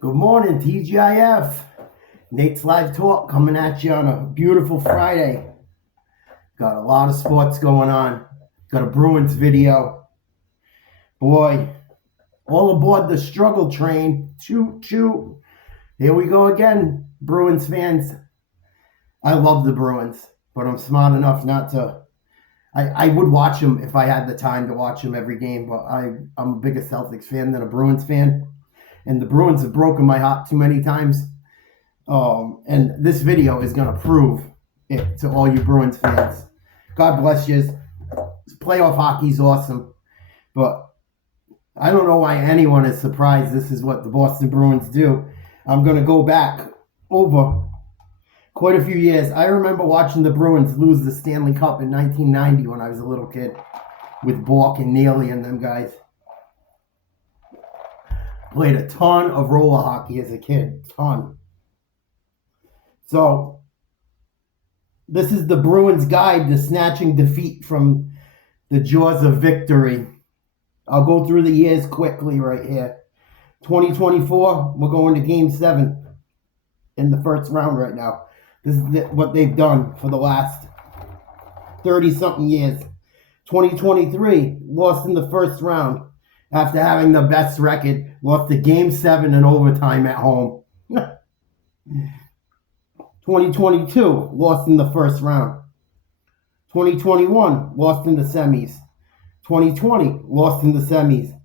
Good morning, TGIF. Nate's Live Talk coming at you on a beautiful Friday. Got a lot of sports going on. Got a Bruins video. Boy, all aboard the struggle train. Choo choo. Here we go again, Bruins fans. I love the Bruins, but I'm smart enough not to. I would watch them if I had the time to watch them every game, but I'm a bigger Celtics fan than a Bruins fan. And the Bruins have broken my heart too many times. And this video is going to prove it to all you Bruins fans. God bless you. Playoff hockey's awesome. But I don't know why anyone is surprised this is what the Boston Bruins do. I'm going to go back over quite a few years. I remember watching the Bruins lose the Stanley Cup in 1990 when I was a little kid with Bork and Neely and them guys. Played a ton of roller hockey as a kid. Ton. So, this is the Bruins guide to snatching defeat from the jaws of victory. I'll go through the years quickly right here. 2024, we're going to Game 7 in the first round right now. This is what they've done for the last 30-something years. 2023, lost in the first round. After having the best record, lost to Game 7 in overtime at home. 2022, lost in the first round. 2021, lost in the semis. 2020, lost in the semis.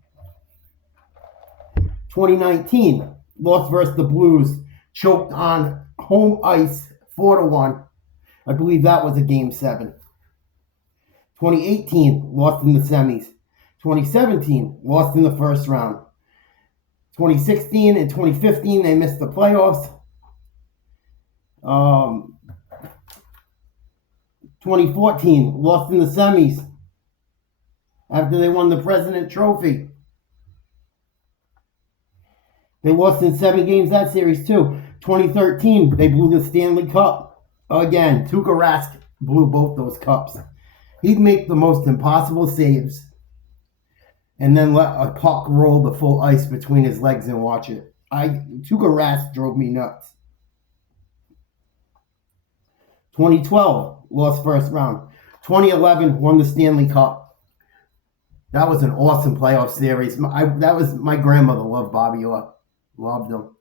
2019, lost versus the Blues, choked on home ice 4-1. I believe that was a Game 7. 2018, lost in the semis. 2017, lost in the first round. 2016 and 2015, they missed the playoffs. 2014, lost in the semis after they won the President Trophy. They lost in 7 games that series too. 2013, they blew the Stanley Cup. Again, Tuukka Rask blew both those cups. He'd make the most impossible saves and then let a puck roll the full ice between his legs and watch it. Tuukka Rask drove me nuts. 2012, lost first round. 2011, won the Stanley Cup. That was an awesome playoff series. My grandmother loved Bobby Orr. Loved him.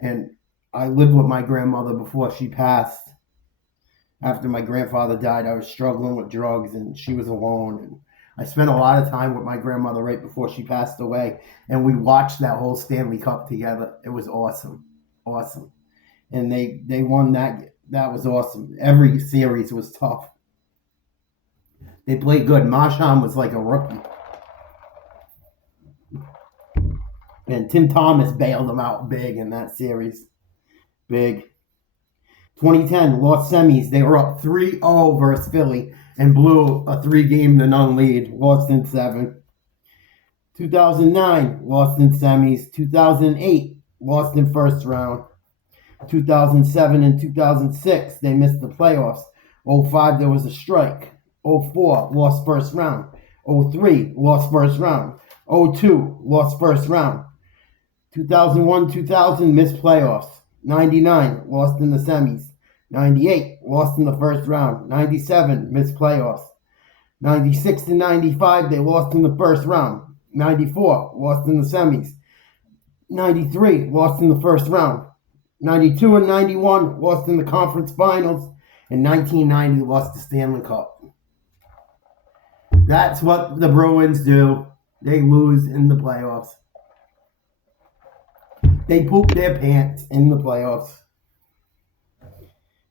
And I lived with my grandmother before she passed. After my grandfather died, I was struggling with drugs and she was alone. And I spent a lot of time with my grandmother right before she passed away, and we watched that whole Stanley Cup together. It was awesome. Awesome. And they won that. That was awesome. Every series was tough. They played good. Marchand was like a rookie. And Tim Thomas bailed them out big in that series. Big. 2010, lost semis. They were up 3-0 versus Philly and blew a 3-0 lead, lost in 7. 2009, lost in semis. 2008, lost in first round. 2007 and 2006, they missed the playoffs. 2005, there was a strike. 2004, lost first round. 2003, lost first round. 2002, lost first round. 2001, 2000, missed playoffs. 99, lost in the semis. 98, lost in the first round. 97, missed playoffs. 96 to 95, they lost in the first round. 94, lost in the semis. 93, lost in the first round. 92 and 91, lost in the conference finals. And 1990, lost the Stanley Cup. That's what the Bruins do. They lose in the playoffs. They poop their pants in the playoffs.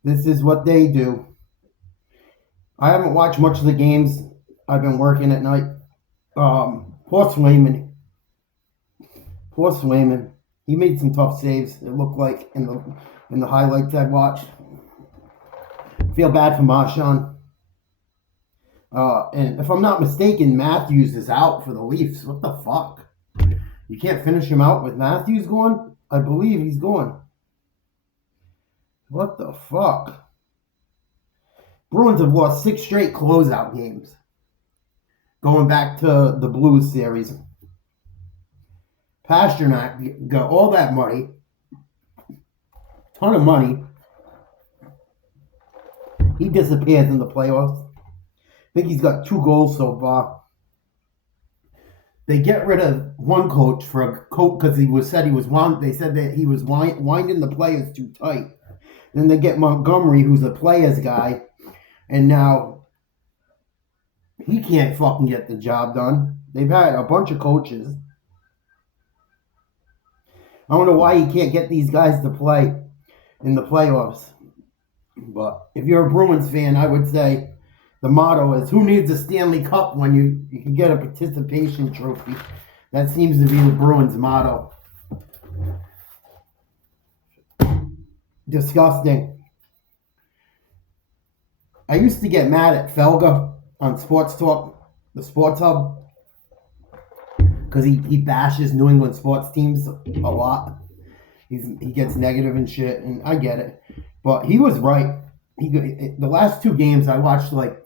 This is what they do. I haven't watched much of the games. I've been working at night. Poor Swayman. He made some tough saves. It looked like in the highlights I watched. Feel bad for Marchand. And if I'm not mistaken, Matthews is out for the Leafs. What the fuck? You can't finish him out with Matthews going? I believe he's going. What the fuck? Bruins have lost 6 straight closeout games. Going back to the Blues series. Pasternak got all that money, ton of money. He disappears in the playoffs. I think he's got 2 goals so far. They get rid of one coach for a coach because they said that he was winding the players too tight. Then they get Montgomery, who's a players guy, and now he can't fucking get the job done. They've had a bunch of coaches. I don't know why he can't get these guys to play in the playoffs. But if you're a Bruins fan, I would say the motto is, who needs a Stanley Cup when you can get a participation trophy? That seems to be the Bruins motto. Disgusting. I used to get mad at Felga on Sports Talk, the Sports Hub, because he bashes New England sports teams a lot. He gets negative and shit, and I get it. But he was right. The last 2 games, I watched like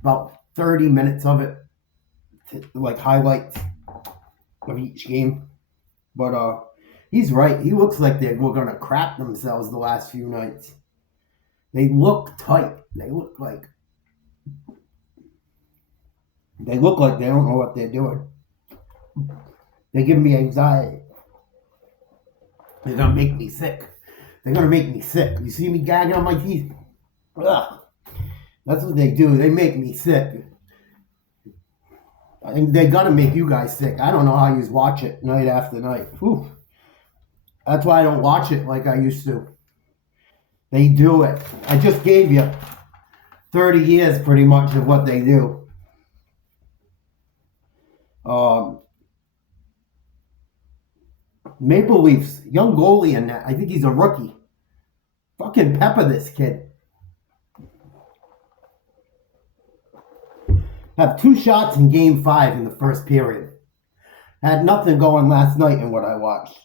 about 30 minutes of it, like highlights of each game. But he's right. He looks like they were going to crap themselves the last few nights. They look tight. They look like they don't know what they're doing. They give me anxiety. They're going to make me sick. They're going to make me sick. You see me gagging on my teeth? Ugh. That's what they do. They make me sick. And they got to make you guys sick. I don't know how you watch it night after night. Whew. That's why I don't watch it like I used to. They do it. I just gave you 30 years pretty much of what they do. Maple Leafs, young goalie in that. I think he's a rookie. Fucking pepper this kid. Have 2 shots in Game 5 in the first period. Had nothing going last night in what I watched.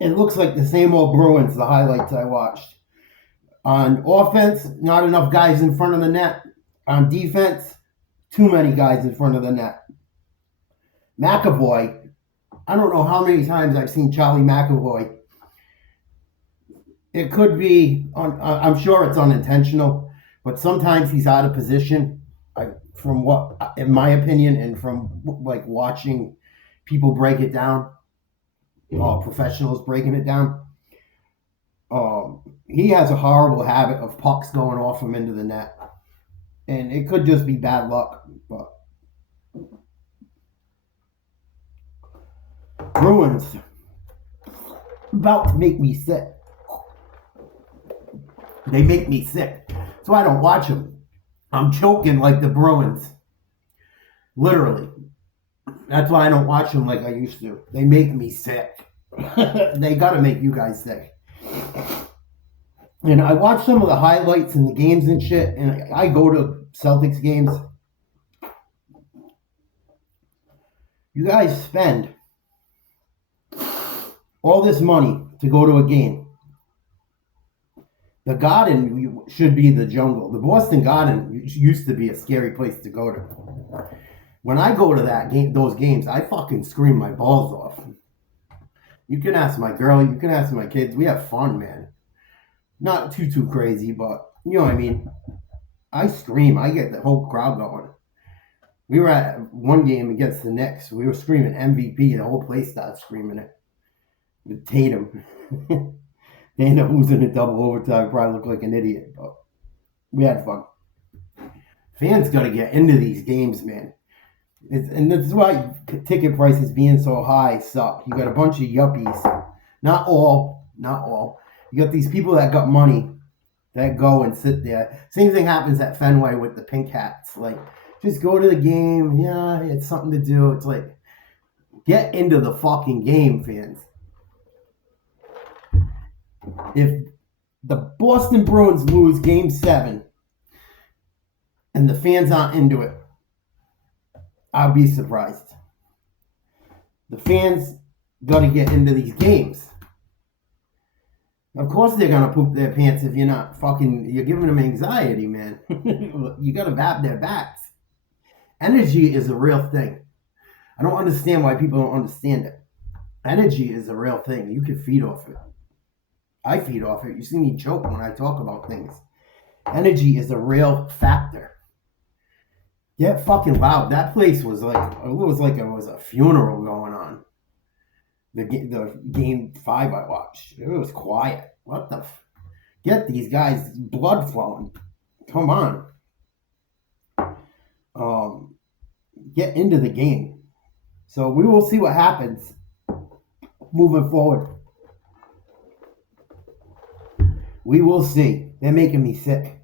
It looks like the same old Bruins, the highlights I watched. On offense, not enough guys in front of the net. On defense, too many guys in front of the net. McAvoy, I don't know how many times I've seen Charlie McAvoy. It could be, I'm sure it's unintentional, but sometimes he's out of position. From what, in my opinion, and from like watching people break it down, professionals breaking it down, he has a horrible habit of pucks going off him into the net, and it could just be bad luck. But Bruins about to make me sick. They make me sick, so I don't watch them. I'm choking like the Bruins. Literally. That's why I don't watch them like I used to. They make me sick. They got to make you guys sick. And I watch some of the highlights and the games and shit, and I go to Celtics games. You guys spend all this money to go to a game. The Garden should be the jungle. The Boston Garden used to be a scary place to go to. When I go to those games, I fucking scream my balls off. You can ask my girl, you can ask my kids. We have fun, man. Not too crazy, but you know what I mean. I scream. I get the whole crowd going. We were at one game against the Knicks. We were screaming MVP. The whole place started screaming it. With Tatum. They ended up losing in double overtime. Probably looked like an idiot, but we had fun. Fans got to get into these games, man. And this is why ticket prices being so high suck. You got a bunch of yuppies. Not all. You got these people that got money that go and sit there. Same thing happens at Fenway with the pink hats. Like, just go to the game. Yeah, it's something to do. It's like, get into the fucking game, fans. If the Boston Bruins lose Game 7 and the fans aren't into it, I'll be surprised. The fans got to get into these games. Of course they're going to poop their pants if you're giving them anxiety, man. You got to have their backs. Energy is a real thing. I don't understand why people don't understand it. Energy is a real thing. You can feed off it. I feed off it. You see me choke when I talk about things. Energy is a real factor. Get fucking loud. That place was like it was a funeral going on. The game 5 I watched, it was quiet. What the? Get these guys blood flowing. Come on. Get into the game. So we will see what happens moving forward. We will see. They're making me sick.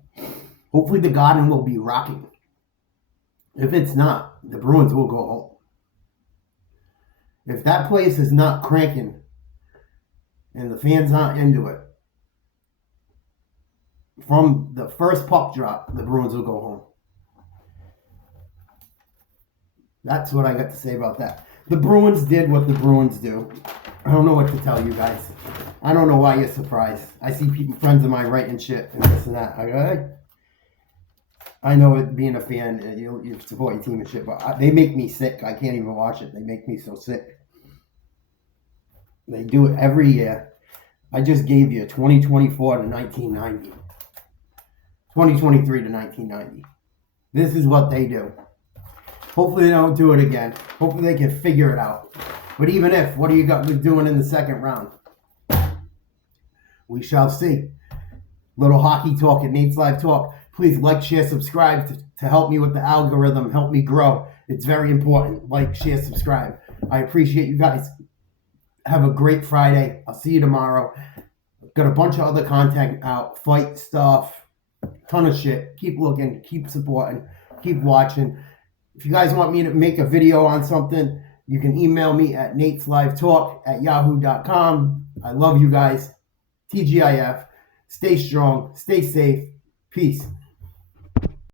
Hopefully the Garden will be rocking. If it's not, the Bruins will go home. If that place is not cranking and the fans aren't into it, from the first puck drop, the Bruins will go home. That's what I got to say about that. The Bruins did what the Bruins do. I don't know what to tell you guys. I don't know why you're surprised. I see people, friends of mine, writing shit and this and that. I know it being a fan, you support your team and shit, but they make me sick. I can't even watch it. They make me so sick. They do it every year. I just gave you 2024 to 1990. 2023 to 1990. This is what they do. Hopefully they don't do it again. Hopefully they can figure it out. But even if, what do you got doing in the second round? We shall see. Little hockey talk at Nate's Live Talk. Please like, share, subscribe to help me with the algorithm, help me grow. It's very important. Like, share, subscribe. I appreciate you guys. Have a great Friday. I'll see you tomorrow. Got a bunch of other content out. Fight stuff. Ton of shit. Keep looking. Keep supporting. Keep watching. If you guys want me to make a video on something, you can email me at nateslivetalk@yahoo.com. I love you guys. TGIF. Stay strong. Stay safe. Peace.